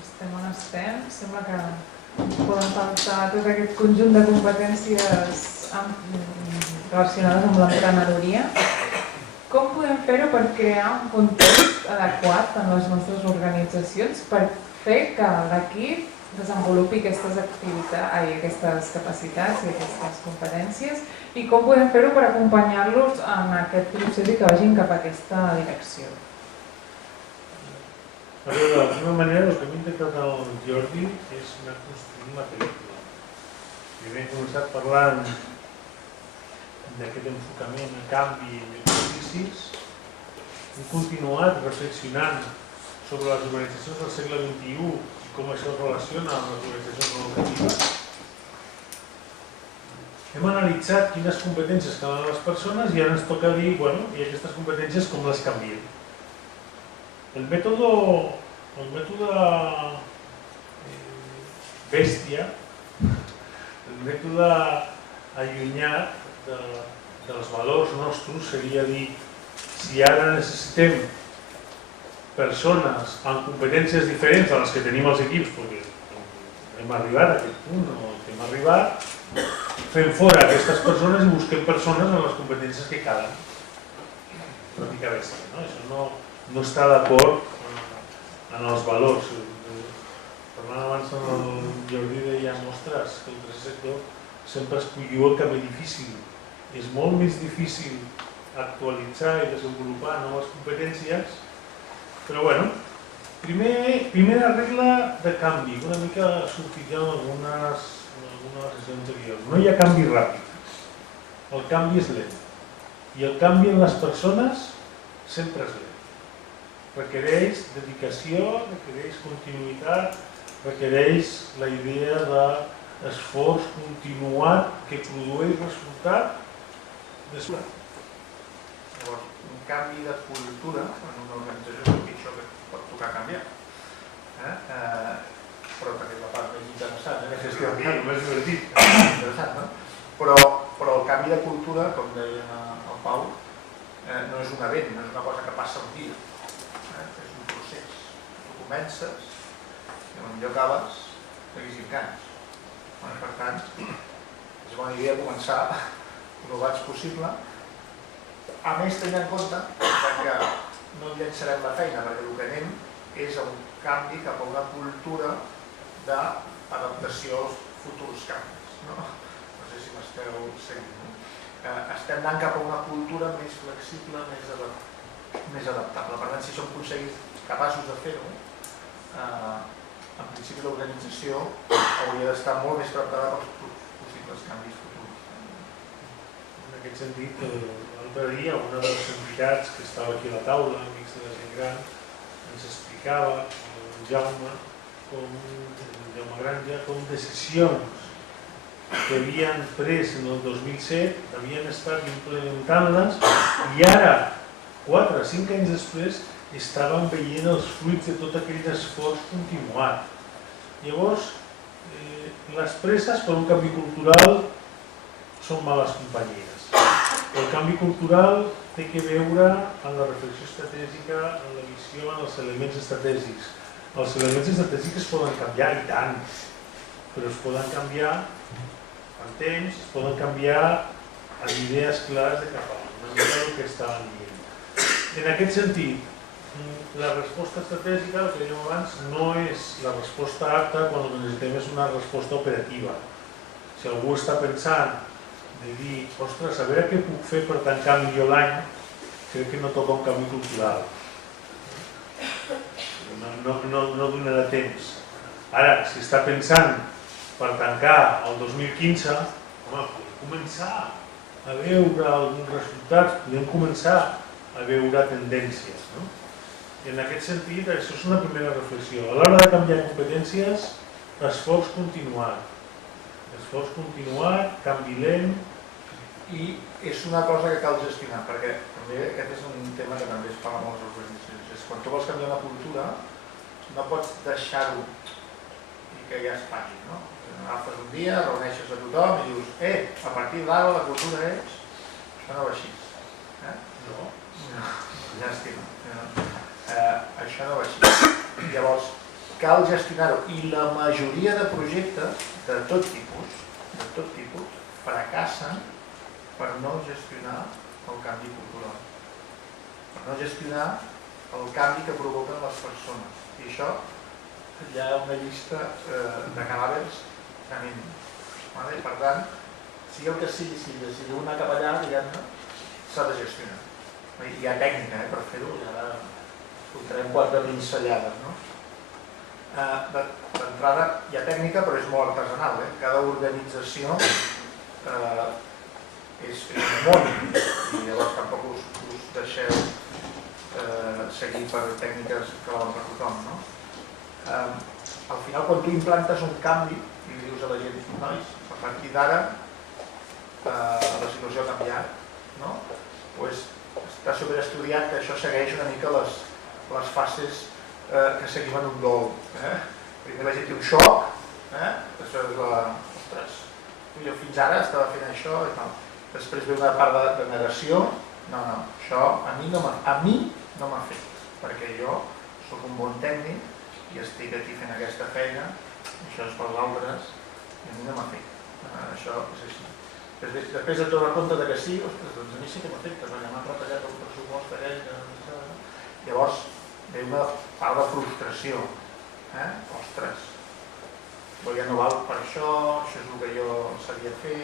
estem on estem, sembla que poden faltar tot aquest conjunt de competències relacionades amb l'emprenedoria. Com podem fer-ho per crear un context adequat en les nostres organitzacions per fer que l'equip desenvolupi aquestes capacitats i aquestes competències, i com podem fer-ho per acompanyar-los en aquest procés i que vagin cap a aquesta direcció? A veure, de la meva manera, el que hem intentat el Jordi és anar construint la pel·lícula. Primer hem començat parlant d'aquest enfocament a canvi i exercicis. Hem continuat reflexionant sobre les organitzacions del segle XXI i com això es relaciona amb les organitzacions educatives. Hem analitzat quines competències calen a les persones i ara ens toca dir, bueno, i aquestes competències com les canviem. El mètode bèstia, el mètode allunyat dels valors nostres seria dir, si ara necessitem persones amb competències diferents a les que tenim als equips, perquè hem arribat a aquest punt o que hem arribat, fem fora aquestes persones i busquem persones amb les competències que calen. Una mica bèstia, no? Això no està d'acord en els valors. Parlant abans amb el Jordi deia, ostres, que el tercer sector sempre escolliu el camí difícil. És molt més difícil actualitzar i desenvolupar noves competències, però bueno, primera regla de canvi, una mica sortit ja en algunes sessions anteriors. No hi ha canvi ràpid, el canvi és lent, i el canvi en les persones sempre és lent. Requereix dedicació, requereix continuïtat, requereix la idea d'esforç continuat que produeix resultat després. Llavors, un canvi de cultura en una organització és el pitjor que pot tocar canviar. Però perquè és la part més interessant, la gestió del canvi, més divertit, interessant, no? Però el canvi de cultura, com deia el Pau, no és un event, no és una cosa que passa un dia. És un procés. Tu comences i potser acabes d'aquí 5 anys. Per tant, és bona idea començar el més abans possible. A més, tenint en compte que no llançarem la feina, perquè el que anem és a un canvi cap a una cultura d'adaptació als futurs canvis. No sé si m'esteu seguint. Estem anant cap a una cultura més flexible, més adaptable. Per tant, si som capaços de fer-ho, en principi l'organització hauria d'estar molt més preparada pels possibles canvis futurs. En aquest sentit, l'altre dia una de les entitats que estava aquí a la taula, amics de la gent gran, ens explicava, el Jaume Granja, com decisions que havien pres en el 2007 havien estat implementant-les i ara, 4 o 5 anys després, estaven veient els fruits de tot aquell esforç continuat. Llavors, les presses per un canvi cultural són males companyeres. El canvi cultural té que veure en la reflexió estratègica, en la visió, en els elements estratègics. Els elements estratègics es poden canviar i tant, però es poden canviar en temps, es poden canviar amb idees clares de cap a una mica del que estàvem dient. En aquest sentit, la resposta estratègica, el que dèiem abans, no és la resposta apta quan el que necessitem és una resposta operativa. Si algú està pensant de dir, ostres, a veure què puc fer per tancar millor l'any, crec que no toca un canvi cultural. No donarà temps. Ara, si està pensant per tancar el 2015, home, podem començar a veure alguns resultats, podem començar a veure tendències. En aquest sentit, això és una primera reflexió. A l'hora de canviar competències, esforç continuat. Esforç continuat, canvi lent. I és una cosa que cal gestionar, perquè també aquest és un tema que també es parla molt a les organitzacions. És quan tu vols canviar una cultura, no pots deixar-ho i que ja es pagui, no? Agafes un dia, reuneixes a tothom i dius a partir d'ara la cultura és... Això no va així. No. Llàstima. Això no va així. Llavors, cal gestionar-ho. I la majoria de projectes de tot tipus, fracassen per no gestionar el canvi cultural, per no gestionar el canvi que provoquen les persones. I això hi ha una llista de cadàvers tremenda. Per tant, sigui el que sigui, si decidiu anar cap allà, diguem-ne, s'ha de gestionar. Hi ha tècnica per fer-ho, i ara contarem 4 pinzellades. D'entrada hi ha tècnica, però és molt artesanal. Cada organització és un món, i llavors tampoc us deixeu seguir per tècniques que valen per tothom. Al final, quan tu implantes un canvi i dius a la gent, nois, a partir d'ara la situació ha canviat, està superestudiat que això segueix una mica les fases que seguim en un dol. Primer la gent té un xoc, després ostres, jo fins ara estava fent això i tal. Després ve una part de negació, no, això a mi no m'ha fet, perquè jo soc un bon tècnic i estic aquí fent aquesta feina, això és per altres, i a mi no m'ha fet. Això és així. Després et dones compte que sí, ostres, doncs a mi sí que m'afecta, perquè m'han retallat el pressupost aquell. Llavors ve una part de frustració. Ostres, però ja no val per això és el que jo sabia fer.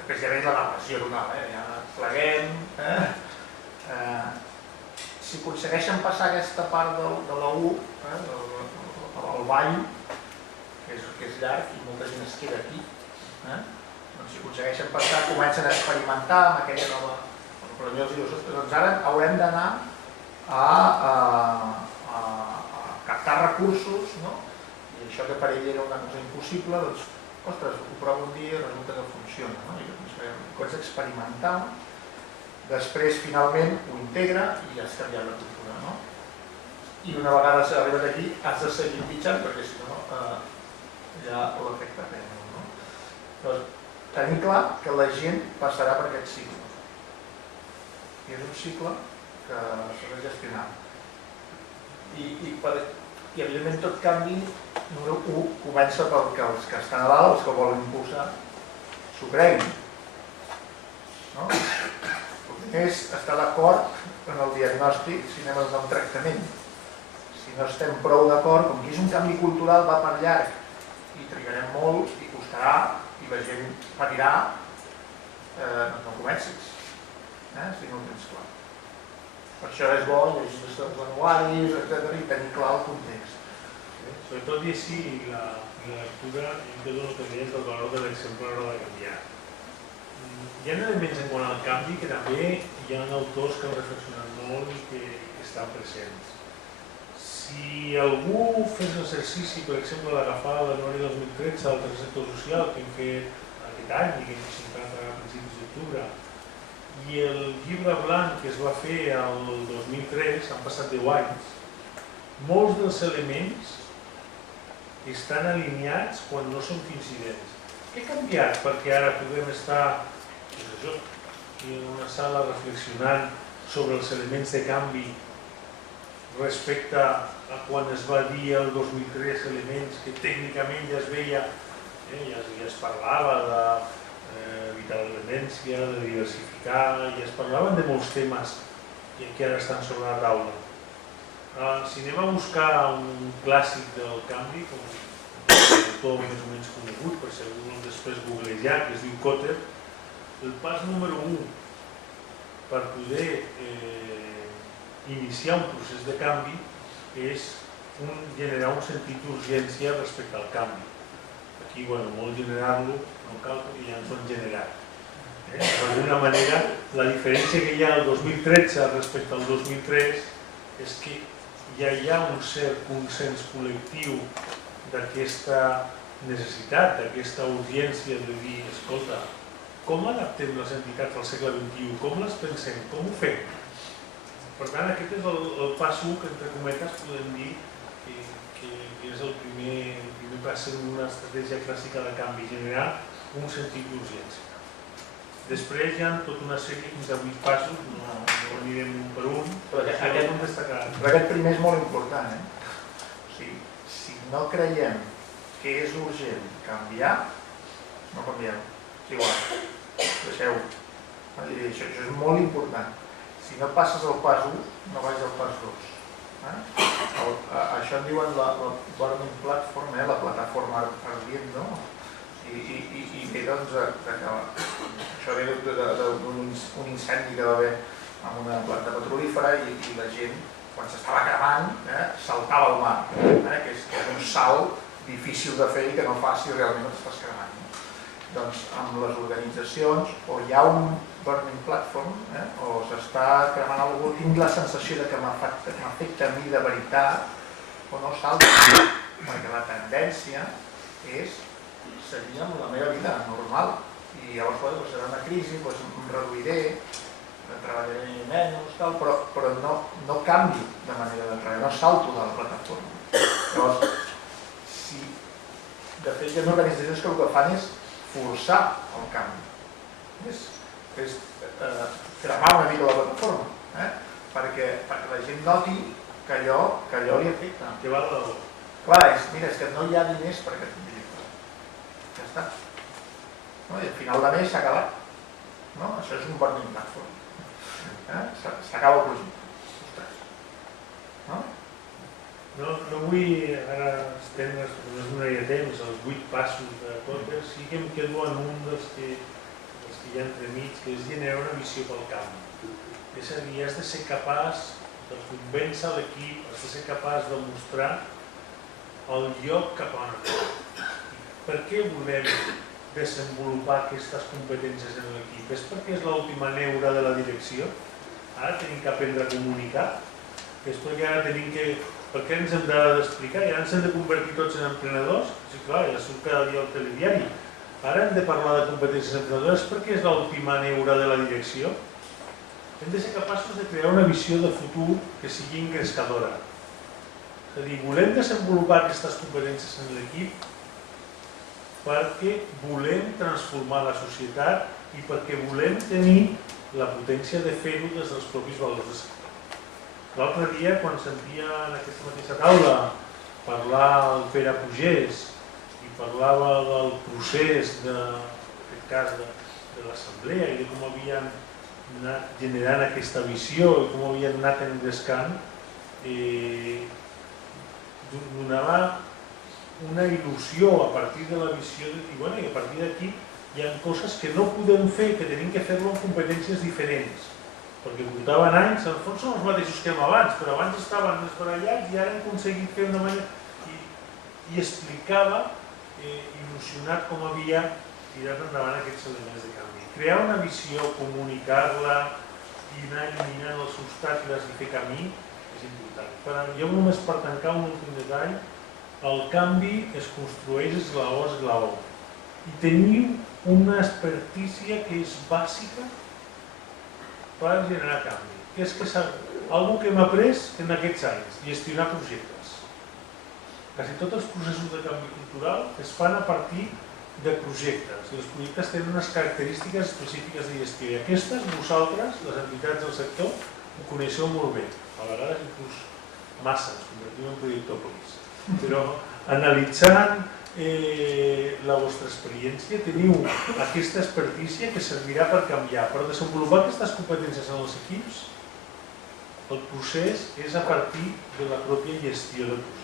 Després ja ve la depressió total, ja pleguem. Si aconsegueixen passar aquesta part de la U, el ball, que és llarg i molta gent es queda aquí, doncs si aconsegueixen passar, comencen a experimentar amb aquella nova... Però jo els dius, doncs ara haurem d'anar a captar recursos, i això que per ell era una cosa impossible, doncs, ostres, ho provo un dia i resulta que funciona, i comença a experimentar, després finalment ho integra i has canviat la cultura. I una vegada s'ha arribat aquí has de seguir pitjant perquè si no ja l'efecte pèndol. Però tenim clar que la gent passarà per aquest cicle. I és un cicle que s'ha de gestionar. I evidentment tot canvi, número 1, comença perquè els que estan a dalt, els que volen impulsar, s'ho creguin. El primer és estar d'acord en el diagnòstic si anem a donar un tractament. Si no estem prou d'acord, com que és un canvi cultural, va per llarg i trigarem molt i costarà i la gent patirà, no comencis, si no ho tens clar. Per això és bo llegir els anuaris, etc. i tenir clar el context. Sobretot i així la lectura, jo em quedo el que deies del valor de l'exemple a l'hora de canviar. Hi ha elements en quant al canvi que també hi ha autors que han reflexionat molt i que estan presents. Si algú fes l'exercici, per exemple, d'agafar l'anuari 2013 del tercer sector social que hem fet aquest any i que hem presentat a principis d'octubre, i el llibre blanc que es va fer el 2003, han passat 10 anys, molts dels elements estan alineats quan no són coincidents. Què ha canviat perquè ara puguem estar en una sala reflexionant sobre els elements de canvi respecte a quan es va dir el 2003 elements que tècnicament ja es veia, ja es parlava d'evitar la dependència, de diversificar, ja es parlaven de molts temes que ara estan sobre la taula. Si anem a buscar un clàssic del canvi, com un autor més o menys conegut, per si algú després googlejar, que es diu Kotter, el pas número 1 per poder iniciar un procés de canvi és generar un sentit d'urgència respecte al canvi. Aquí, molt generar-lo, no cal que ja ens ho han generat. D'alguna manera, la diferència que hi ha al 2013 respecte al 2003 és que ja hi ha un cert consens col·lectiu d'aquesta necessitat, d'aquesta urgència de dir, escolta, com adaptem les entitats al segle XXI? Com les pensem? Com ho fem? Per tant, aquest és el pas 1 que, entre cometes, podem dir que és el primer pas en una estratègia clàssica de canvi, generar un sentit d'urgència. Després hi ha tota una sèrie, fins a 8 passos, no anirem un per un, però aquest primer és molt important. O sigui, si no creiem que és urgent canviar, no canvieu. És igual, deixeu. Això és molt important. Si no passes el pas 1, no vaig al pas 2. Això en diuen la Burning Platform, la plataforma ardient, no? I ve doncs això ve d'un incendi que va haver en una planta petrolífera i la gent, quan s'estava cremant, saltava al mar, que és un salt difícil de fer i que no fas si realment no t'estàs cremant. Doncs amb les organitzacions, o hi ha un Burning Platform, o s'està cremant algú, tinc la sensació que m'afecta a mi de veritat, o no salta, perquè la tendència és seguir amb la meva vida normal. I llavors serà una crisi, em reduiré, treballaré menys, però no canvio de manera de treballar, no salto de la plataforma. Llavors, de fet, hi ha organitzacions que el que fan és forçar el canvi, és cremar una mica la plataforma, perquè la gent noti que allò li afecta. Que val la raó. Clar, mira, és que no hi ha diners per aquest projecte. Ja està. I al final de mes s'ha acabat. Això és un burning platform. S'acaba el projecte. No vull ara estendre's, perquè no es donaria temps, els 8 passos de Kotter. Sí que em quedo en un dels que hi ha entremig, que és generar una visió pel canvi. És a dir, has de ser capaç de convèncer l'equip, has de ser capaç de mostrar el lloc cap on anem. Per què volem desenvolupar aquestes competències en l'equip? És perquè és l'última neura de la direcció? Ara tenim que aprendre a comunicar? És perquè ara tenim que... Per què ens hem d'explicar? I ara ens hem de convertir tots en emprenedors? Sí, clar, ja surt cada dia al telediari. Ara hem de parlar de competències emprenedores perquè és l'última neura de la direcció? Hem de ser capaços de crear una visió de futur que sigui engrescadora. És a dir, volem desenvolupar aquestes competències en l'equip perquè volem transformar la societat i perquè volem tenir la potència de fer-ho des dels propis valors de sector. L'altre dia, quan sentia en aquesta mateixa taula parlar el Pere Pugès i parlava del procés, en aquest cas, de l'assemblea i de com havien anat generant aquesta visió i com havien anat engrescant, donava una il·lusió a partir de la visió de dir, bueno, i a partir d'aquí hi ha coses que no podem fer, que tenim que fer-ho amb competències diferents. Perquè portaven anys, en el fons són els mateixos que abans, però abans estaven esbarallats i ara hem aconseguit fer una manera... I explicava, il·lusionat com havia tirat endavant aquests elements de canvi. Crear una visió, comunicar-la i anar eliminant els obstacles i fer camí és important. Jo només per tancar un últim detall, el canvi es construeix esglaó. I teniu una expertícia que és bàsica per generar canvi, que és algo que hem après en aquests anys, gestionar projectes. Quasi tots els processos de canvi cultural es fan a partir de projectes, i els projectes tenen unes característiques específiques de gestió, i aquestes vosaltres, les entitats del sector, ho coneixeu molt bé, a vegades inclús massa, ens convertim en projectòpolis. Però analitzant la vostra experiència, teniu aquesta expertícia que servirà per canviar, per desenvolupar aquestes competències en els equips. El procés és a partir de la pròpia gestió de projectes.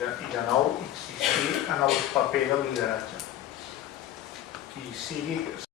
I de nou, insistir en el paper del lideratge. Qui sigui